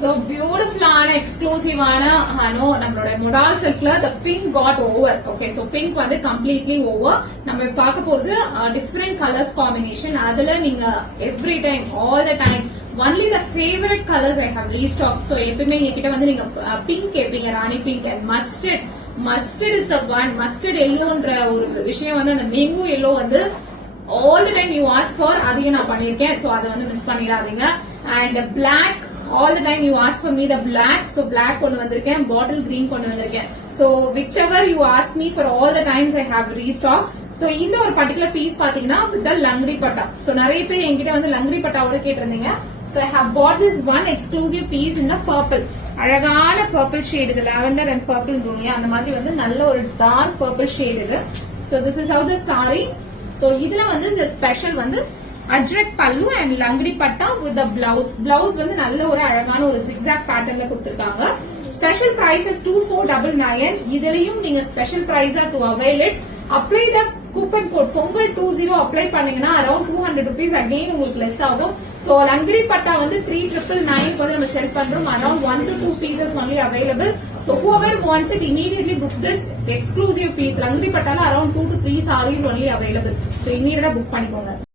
So beautiful ஆன exclusive ஆன நம்மளோட மொடால் சில்க்ல the pink got over. Okay, so pink வந்து completely over. நம்ம பார்க்க போறது different colors combination. அதுல நீங்க every time, all the time, only the favorite colors I have restocked. So எப்பவுமே என்கிட்ட வந்து நீங்க pink கேப்பீங்க, Rani pink and mustard. Mustard is the one. Mustard yellowன்ற ஒரு விஷயம் வந்து அந்த mango yellow வந்து all the time you ask for, அதையும் நான் பண்ணிருக்கேன். So அதை வந்து மிஸ் பண்ணிடாதீங்க. And black, all the time you ask for me the black. So black கொண்டு வந்திருக்கேன், bottle green கொண்டு வந்திருக்கேன். So whichever you ask me, for all the times I have restock. So இந்த ஒரு particular piece பாத்தீங்கன்னா with the லங்கடி patta. So நிறைய பேர் என்கிட்ட வந்து லங்கடி பட்டாவோட கேட்டிருந்தீங்க. So I have bought this one exclusive piece in the purple. அழகான purple shade இது, lavender and purple இல்லையா, அந்த மாதிரி வந்து நல்ல ஒரு dark purple shade இது. So this is how the saree. So இதுல வந்து இந்த ஸ்பெஷல் வந்து அஜ்ரக் பல்லு அண்ட் லங்கடி பட்டா வித் த பிளவுஸ். பிளவுஸ் வந்து நல்ல ஒரு அழகான ஒரு zigzag பேட்டர்ன்ல கொடுத்திருக்காங்க. Special prices 2499. இதுலயும் நீங்க ஸ்பெஷல் பிரைஸா to avail it, apply the coupon code Pongal 20 apply பண்ணீங்கன்னா அரௌண்ட் 200 rupees அகைன் உங்களுக்கு லெஸ் ஆகும். சோ லங்கடி பட்டா வந்து 3999 வந்து நம்ம செல் பண்றோம். Around 1 to 2 pieces only available. So whoever wants it, immediately book this exclusive piece. லங்கடி பட்டால around 2 to 3 sarees only available. So immediately book பண்ணிக்கோங்க.